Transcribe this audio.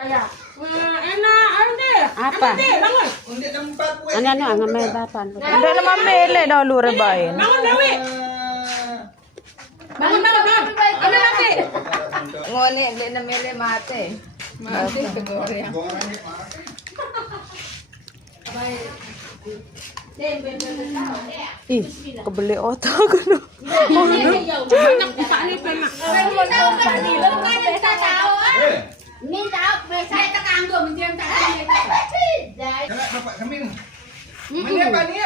Enak, ano deh? Apa? Bangun. Ano, ang may batan. Hindi naman mele daw lure bayin. Bangun, Dawi. Bangun. Ano lagi? Ngoni, hindi na mele mate. Mate, siguro yan. Ih, kebeli otak ano. Banyak paano pa na. Minta saya tekan tuh mencium tak. Bapak kami. Mana Pak ni?